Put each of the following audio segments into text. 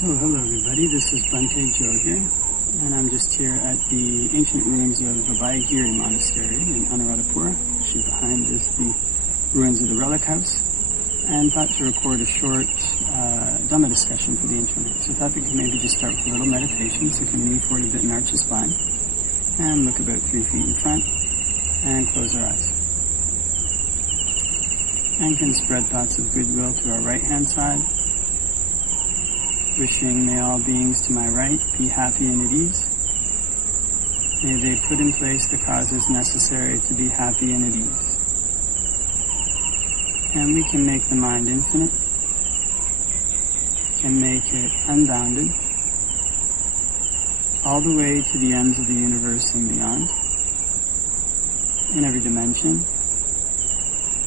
So, hello everybody, this is Bhante Joe here, and I'm just here at the ancient ruins of Abhayagiri Monastery in Anuradhapura. Actually behind is the ruins of the Relic House, and thought to record a short Dhamma discussion for the internet. So I thought we could maybe just start with a little meditation, so we can lean forward a bit and arch the spine, and look about 3 feet in front, and close our eyes. And can spread thoughts of goodwill to our right hand side, wishing may all beings to my right be happy and at ease. May they put in place the causes necessary to be happy and at ease. And we can make the mind infinite, can make it unbounded, all the way to the ends of the universe and beyond, in every dimension.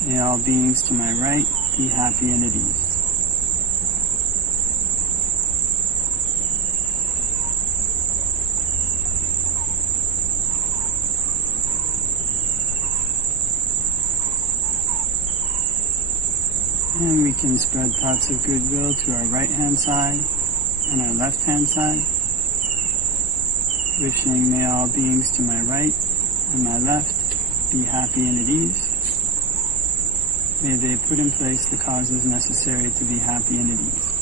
May all beings to my right be happy and at ease. And we can spread thoughts of goodwill to our right hand side and our left hand side, wishing may all beings to my right and my left be happy and at ease. May they put in place the causes necessary to be happy and at ease.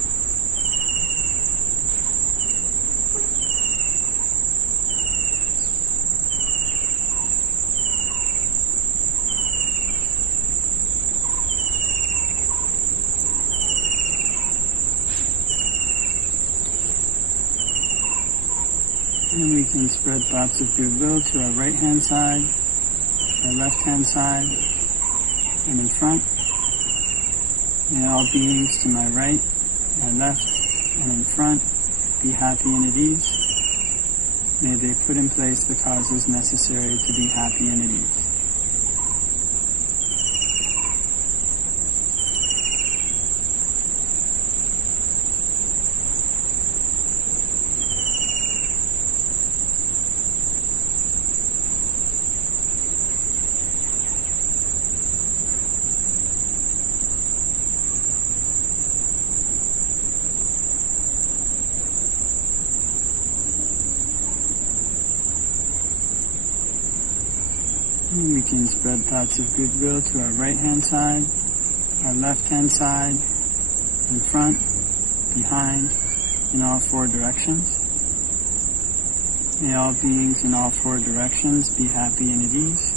And we can spread thoughts of goodwill to our right hand side, our left hand side, and in front. May all beings to my right, my left, and in front be happy and at ease. May they put in place the causes necessary to be happy and at ease. And we can spread thoughts of goodwill to our right hand side, our left hand side, in front, behind, in all 4 directions. May all beings in all 4 directions be happy and at ease.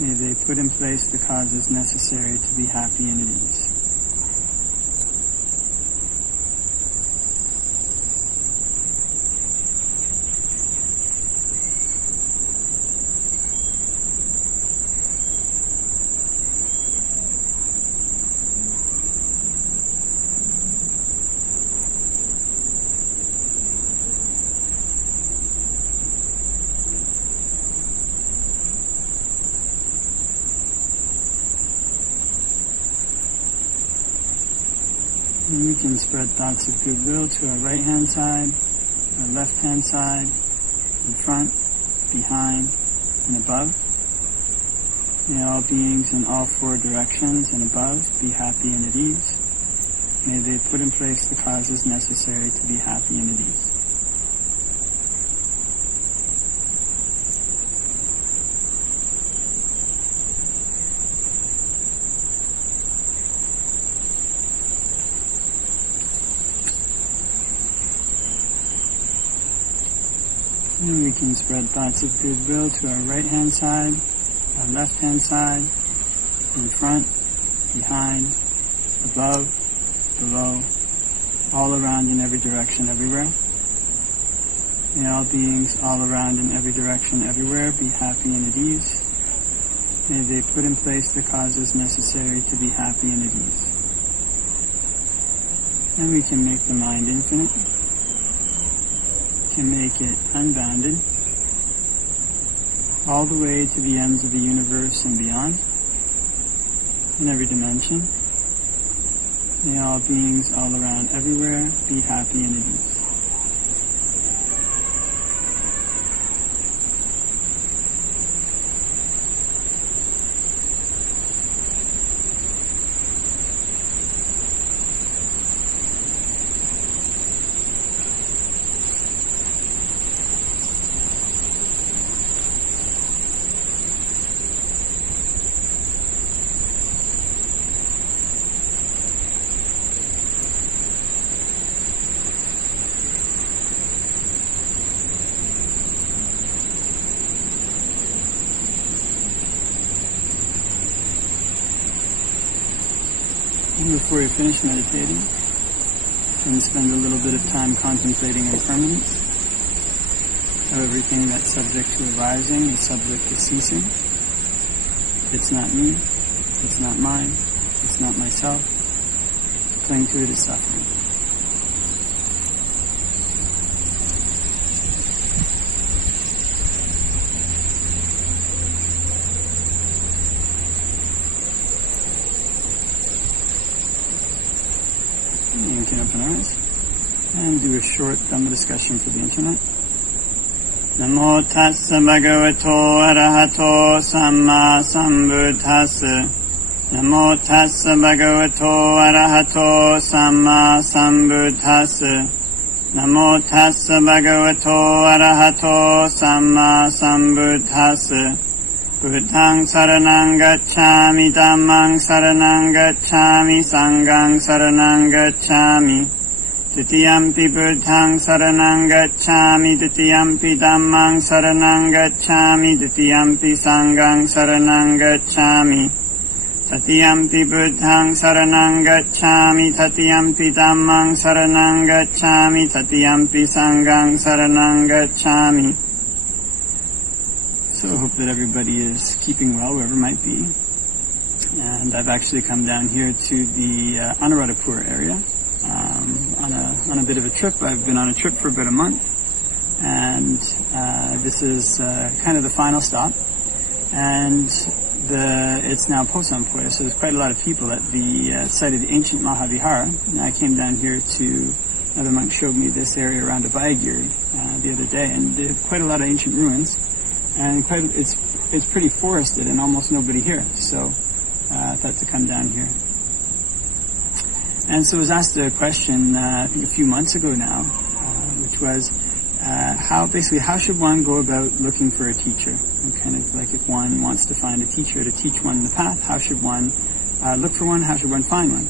May they put in place the causes necessary to be happy and at ease. And we can spread thoughts of goodwill to our right hand side, our left hand side, in front, behind, and above. May all beings in all 4 directions and above be happy and at ease. May they put in place the causes necessary to be happy and at ease. And we can spread thoughts of goodwill to our right hand side, our left hand side, in front, behind, above, below, all around in every direction everywhere. May all beings all around in every direction everywhere be happy and at ease. May they put in place the causes necessary to be happy and at ease. And we can make the mind infinite, can make it unbounded, all the way to the ends of the universe and beyond, in every dimension. May all beings all around everywhere be happy and at ease. before you finish meditating, and spend a little bit of time contemplating impermanence, how everything that's subject to arising is subject to ceasing. It's not me, it's not mine, it's not myself. To cling to it is suffering. You can open our eyes and do a short Dhamma discussion for the internet. Namo tassa bhagavato arahato samma sambuddhassa. Namo tassa bhagavato arahato samma sambuddhassa. Namo tassa bhagavato arahato samma sambuddhassa. Buddhaṃ saraṇaṃ gacchāmi, Dhammaṃ saraṇaṃ gacchāmi, Saṅghāṃ saraṇaṃ gacchāmi. Dutiyampi Buddhaṃ saraṇaṃ gacchāmi, Dutiyampi Dhammaṃ saraṇaṃ gacchāmi, Dutiyampi Saṅghāṃ saraṇaṃ gacchāmi. Tatiyampi Buddhaṃ saraṇaṃ gacchāmi, Tatiyampi Dhammaṃ saraṇaṃ gacchāmi, Tatiyampi Saṅghāṃ saraṇaṃ gacchāmi. So I hope that everybody is keeping well, wherever it might be. And I've actually come down here to the Anuradhapura area on a bit of a trip. I've been on a trip for about a month, and this is kind of the final stop. And it's now Posampoya, so there's quite a lot of people at the site of the ancient Mahavihara. And I came down here to, another monk showed me this area around Abhayagiri the other day, and there's quite a lot of ancient ruins. And it's pretty forested and almost nobody here, so I thought to come down here. And so I was asked a question I think a few months ago now, which was how should one go about looking for a teacher? And kind of like if one wants to find a teacher to teach one the path, how should one look for one? How should one find one?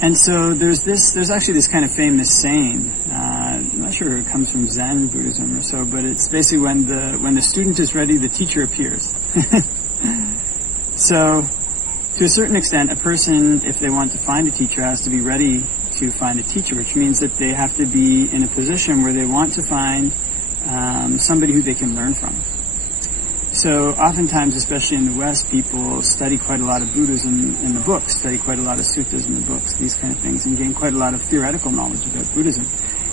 And so there's actually this kind of famous saying, I'm not sure it comes from Zen Buddhism or so, but it's basically when the student is ready, the teacher appears. So, to a certain extent, a person, if they want to find a teacher, has to be ready to find a teacher, which means that they have to be in a position where they want to find somebody who they can learn from. So oftentimes, especially in the West, people study quite a lot of Buddhism in the books, study quite a lot of suttas in the books, these kind of things, and gain quite a lot of theoretical knowledge about Buddhism.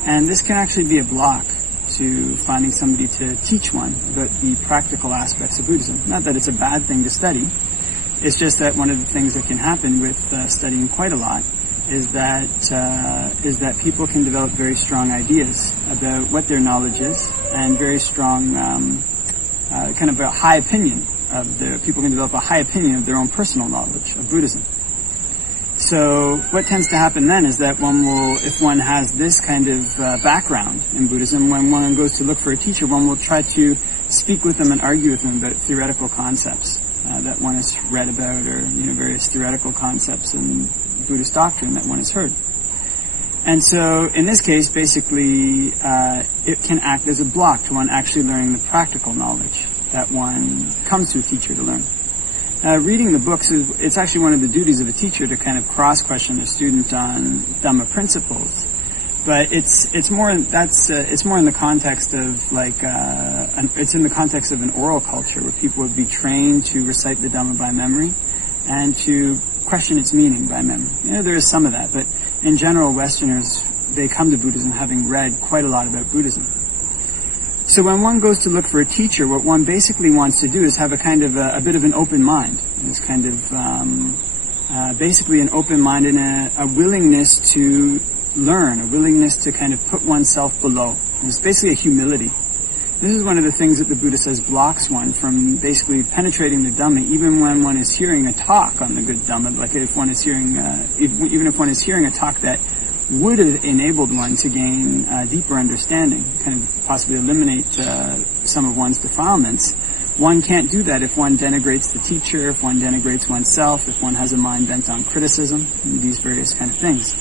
And this can actually be a block to finding somebody to teach one about the practical aspects of Buddhism. Not that it's a bad thing to study, it's just that one of the things that can happen with studying quite a lot is that people can develop very strong ideas about what their knowledge is, and very strong kind of a high opinion people can develop a high opinion of their own personal knowledge of Buddhism. So what tends to happen then is that if one has this kind of background in Buddhism, when one goes to look for a teacher, one will try to speak with them and argue with them about theoretical concepts that one has read about, or various theoretical concepts in Buddhist doctrine that one has heard. And so, in this case, basically, it can act as a block to one actually learning the practical knowledge that one comes to a teacher to learn. Reading the books, it's actually one of the duties of a teacher to kind of cross-question a student on Dhamma principles. But it's more in the context of it's in the context of an oral culture where people would be trained to recite the Dhamma by memory and to question its meaning by memory. There is some of that, but in general, Westerners, they come to Buddhism having read quite a lot about Buddhism. So when one goes to look for a teacher, what one basically wants to do is have a kind of a bit of an open mind. It's kind of basically an open mind and a willingness to learn, a willingness to kind of put oneself below. It's basically a humility. This is one of the things that the Buddha says blocks one from basically penetrating the Dhamma, even when one is hearing a talk on the good Dhamma. Like if one is hearing, even if one is hearing a talk that would have enabled one to gain deeper understanding, kind of possibly eliminate some of one's defilements. One can't do that if one denigrates the teacher, if one denigrates oneself, if one has a mind bent on criticism, and these various kind of things.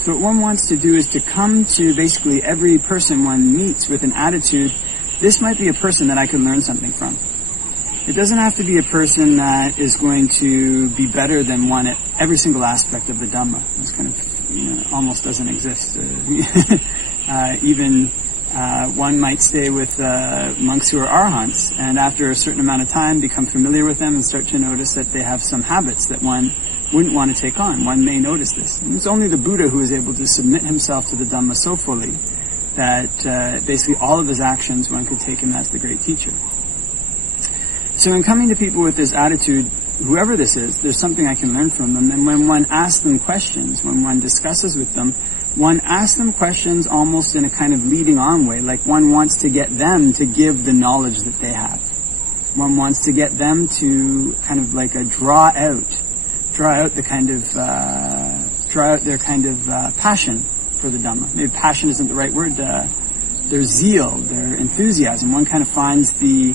So what one wants to do is to come to basically every person one meets with an attitude, this might be a person that I could learn something from. It doesn't have to be a person that is going to be better than one at every single aspect of the Dhamma. It's kind of, almost doesn't exist. Even one might stay with monks who are arhants, and after a certain amount of time become familiar with them and start to notice that they have some habits that one wouldn't want to take on. One may notice this. And it's only the Buddha who is able to submit himself to the Dhamma so fully that basically all of his actions one could take him as the great teacher. So in coming to people with this attitude, whoever this is, there's something I can learn from them. And when one asks them questions, when one discusses with them, one asks them questions almost in a kind of leading on way, like one wants to get them to give the knowledge that they have. One wants to get them to kind of like draw out the kind of, draw out their kind of passion for the Dhamma. Maybe passion isn't the right word, their zeal, their enthusiasm. One kind of finds the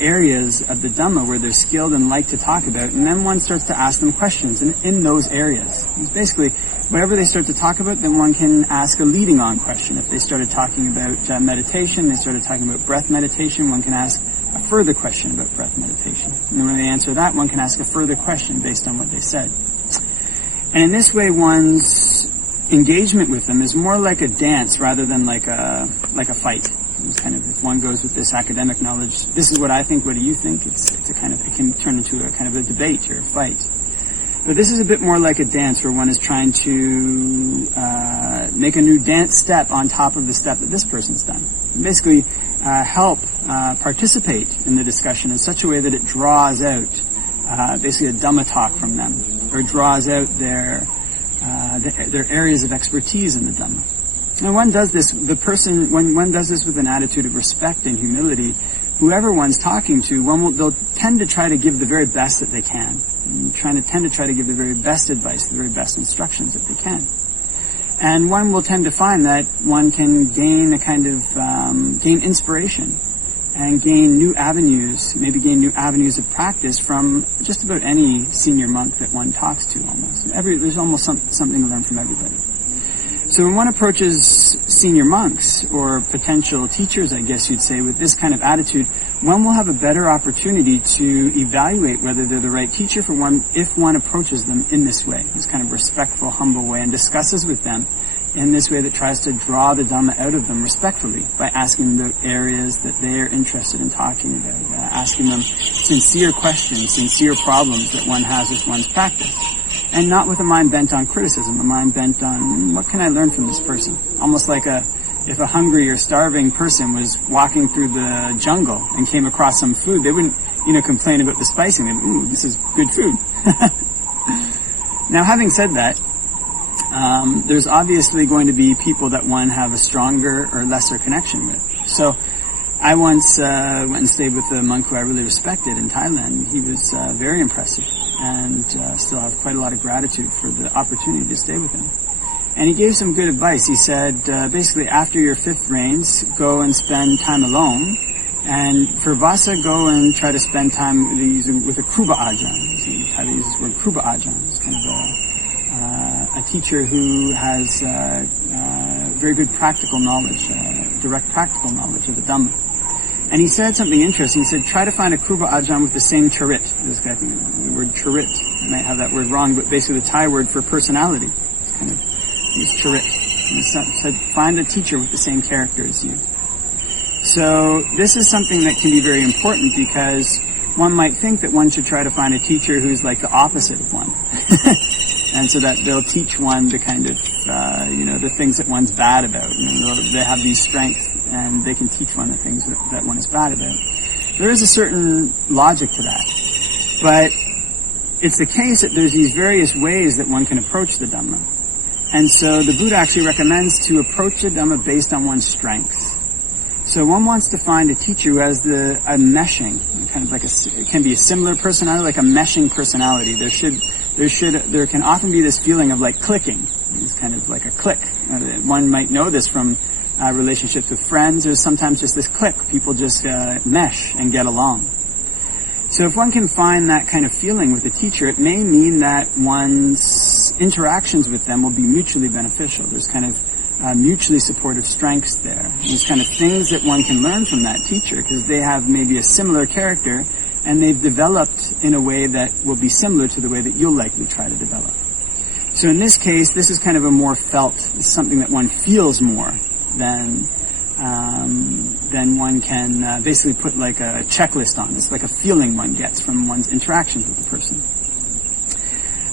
areas of the Dhamma where they're skilled and like to talk about, and then one starts to ask them questions in those areas. It's basically, whatever they start to talk about, then one can ask a leading on question. If they started talking about meditation, they started talking about breath meditation, one can ask a further question about breath meditation. And then when they answer that, one can ask a further question based on what they said. And in this way, one's engagement with them is more like a dance rather than like a fight. It's kind of, if one goes with this academic knowledge, this is what I think, what do you think? It's a kind of, it can turn into a kind of a debate or a fight. But this is a bit more like a dance where one is trying to make a new dance step on top of the step that this person's done. And basically, help participate in the discussion in such a way that it draws out basically a Dhamma talk from them, or draws out their areas of expertise in the Dhamma. And one does this, when one does this with an attitude of respect and humility, whoever one's talking to, they'll tend to try to give the very best that they can. And tend to try to give the very best advice, the very best instructions that they can. And one will tend to find that one can gain a kind of, gain inspiration and gain new avenues, maybe gain new avenues of practice from just about any senior monk that one talks to almost. There's almost something to learn from everybody. So when one approaches senior monks, or potential teachers, I guess you'd say, with this kind of attitude, one will have a better opportunity to evaluate whether they're the right teacher for one if one approaches them in this way, this kind of respectful, humble way, and discusses with them in this way that tries to draw the Dhamma out of them respectfully by asking them about areas that they are interested in talking about, asking them sincere questions, sincere problems that one has with one's practice. And not with a mind bent on criticism, a mind bent on, what can I learn from this person? Almost like if a hungry or starving person was walking through the jungle and came across some food, they wouldn't, complain about the spicing. They'd, ooh, this is good food. Now, having said that, there's obviously going to be people that one have a stronger or lesser connection with. So, I once went and stayed with a monk who I really respected in Thailand. He was very impressive, and still have quite a lot of gratitude for the opportunity to stay with him. And he gave some good advice. He said, basically, after your fifth rains, go and spend time alone, and for Vasa, go and try to spend time with a Kruba Ajahn. He kind of uses the word Kruba Ajahn. It's kind of a teacher who has very good practical knowledge, direct practical knowledge of the Dhamma. And he said something interesting. He said, try to find a Kruba Ajahn with the same charit. This guy, the word charit, I might have that word wrong, but basically the Thai word for personality. It's kind of, it's charit. He said, find a teacher with the same character as you. So this is something that can be very important, because one might think that one should try to find a teacher who's like the opposite of one. And so that they'll teach one the kind of, the things that one's bad about. They have these strengths, and they can teach one the things that one is bad about. There is a certain logic to that. But it's the case that there's these various ways that one can approach the Dhamma. And so the Buddha actually recommends to approach the Dhamma based on one's strengths. So one wants to find a teacher who has a meshing, kind of like it can be a similar personality, like a meshing personality. There can often be this feeling of like clicking. It's kind of like a click. One might know this from relationships with friends. There's sometimes just this click. People just mesh and get along. So if one can find that kind of feeling with a teacher, it may mean that one's interactions with them will be mutually beneficial. There's kind of mutually supportive strengths there. There's kind of things that one can learn from that teacher, because they have maybe a similar character, and they've developed in a way that will be similar to the way that you'll likely try to develop. So in this case, this is kind of a more felt, something that one feels more than one can basically put like a checklist on. It's like a feeling one gets from one's interactions with the person.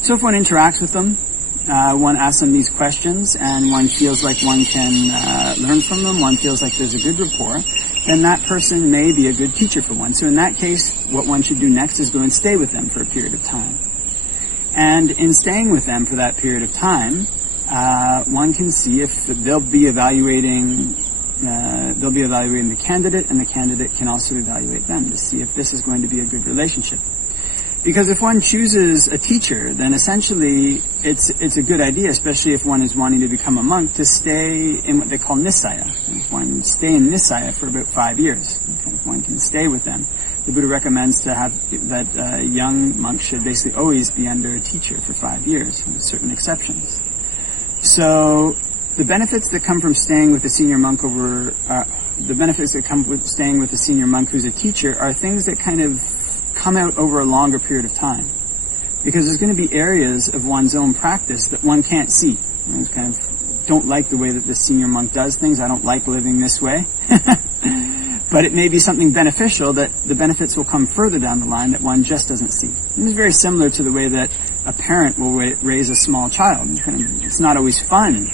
So if one interacts with them, one asks them these questions, and one feels like one can learn from them, one feels like there's a good rapport, then that person may be a good teacher for one. So in that case, what one should do next is go and stay with them for a period of time. And in staying with them for that period of time, one can see if they'll be evaluating the candidate, and the candidate can also evaluate them to see if this is going to be a good relationship. Because if one chooses a teacher, then essentially it's a good idea, especially if one is wanting to become a monk, to stay in what they call Nisaya. If one stay in Nisaya for about 5 years, if one can stay with them. The Buddha recommends that young monks should basically always be under a teacher for 5 years, with certain exceptions. So the benefits that come from staying with a senior monk who's a teacher are things that kind of come out over a longer period of time, because there's going to be areas of one's own practice that one can't see. I kind of don't like the way that the senior monk does things. I don't like living this way. But it may be something beneficial that the benefits will come further down the line that one just doesn't see. And it's very similar to the way that a parent will raise a small child. It's not always fun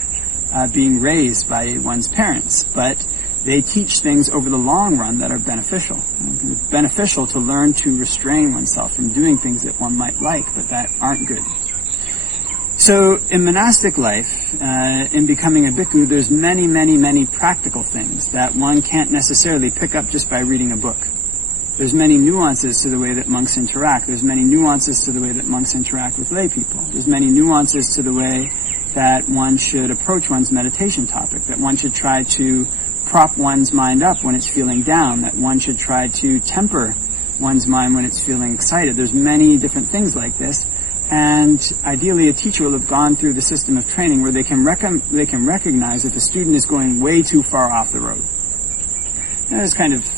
being raised by one's parents, but they teach things over the long run that are beneficial. It's beneficial to learn to restrain oneself from doing things that one might like, but that aren't good. So in monastic life, in becoming a bhikkhu, there's many, many, many practical things that one can't necessarily pick up just by reading a book. There's many nuances to the way that monks interact. There's many nuances to the way that monks interact with lay people. There's many nuances to the way that one should approach one's meditation topic, that one should try to prop one's mind up when it's feeling down, that one should try to temper one's mind when it's feeling excited. There's many different things like this, and ideally a teacher will have gone through the system of training where they can recognize if a student is going way too far off the road. And there's kind of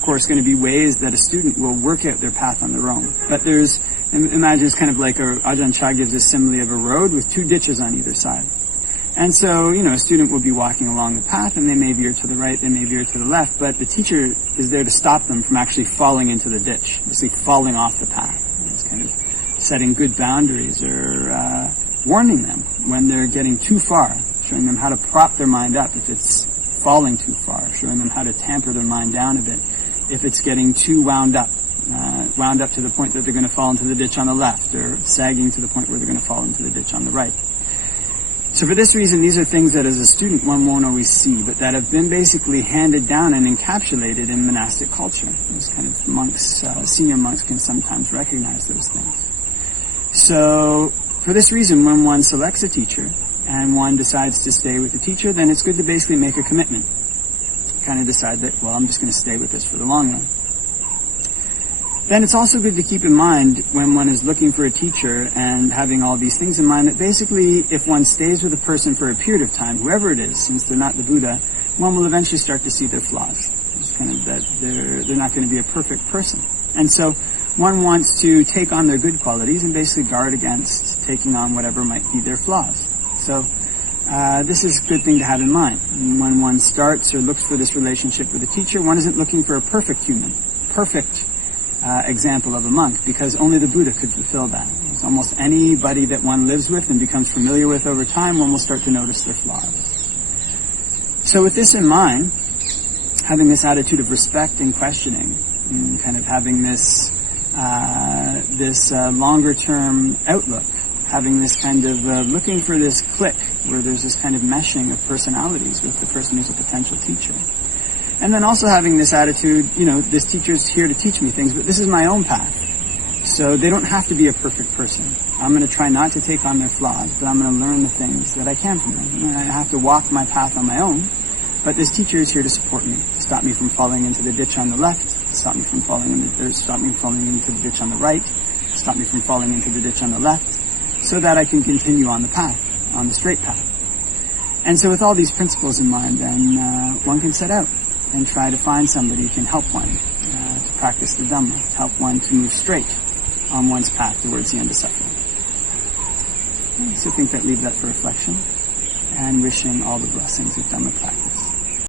course, going to be ways that a student will work out their path on their own. But imagine it's kind of like Ajahn Chah gives a simile of a road with 2 ditches on either side. And so, a student will be walking along the path, and they may veer to the right, they may veer to the left, but the teacher is there to stop them from actually falling into the ditch, basically falling off the path. It's kind of setting good boundaries, or warning them when they're getting too far, showing them how to prop their mind up if it's falling too far, showing them how to tamper their mind down a bit if it's getting too wound up to the point that they're going to fall into the ditch on the left, or sagging to the point where they're going to fall into the ditch on the right. So for this reason, these are things that as a student one won't always see, but that have been basically handed down and encapsulated in monastic culture. Those kind of monks, senior monks can sometimes recognize those things. So for this reason, when one selects a teacher and one decides to stay with the teacher, then it's good to basically make a commitment. Kind of decide that, well, I'm just going to stay with this for the long run. Then it's also good to keep in mind when one is looking for a teacher and having all these things in mind that basically if one stays with a person for a period of time, whoever it is, since they're not the Buddha, one will eventually start to see their flaws. It's kind of that they're not going to be a perfect person. And so one wants to take on their good qualities and basically guard against taking on whatever might be their flaws. So this is a good thing to have in mind. When one starts or looks for this relationship with a teacher, one isn't looking for a perfect human, perfect example of a monk, because only the Buddha could fulfill that. It's almost anybody that one lives with and becomes familiar with over time, one will start to notice their flaws. So with this in mind, having this attitude of respect and questioning, and kind of having this longer-term outlook, having this kind of looking for this click where there's this kind of meshing of personalities with the person who's a potential teacher. And then also having this attitude, this teacher's here to teach me things, but this is my own path. So they don't have to be a perfect person. I'm going to try not to take on their flaws, but I'm going to learn the things that I can from them. I have to walk my path on my own, but this teacher is here to support me, to stop me from falling into the ditch on the left, to stop me from falling into the ditch on the right, to stop me from falling into the ditch on the left, so that I can continue on the path, on the straight path. And so with all these principles in mind, then one can set out and try to find somebody who can help one to practice the Dhamma, to help one to move straight on one's path towards the end of suffering. So I think leave that for reflection, and wishing all the blessings of Dhamma practice.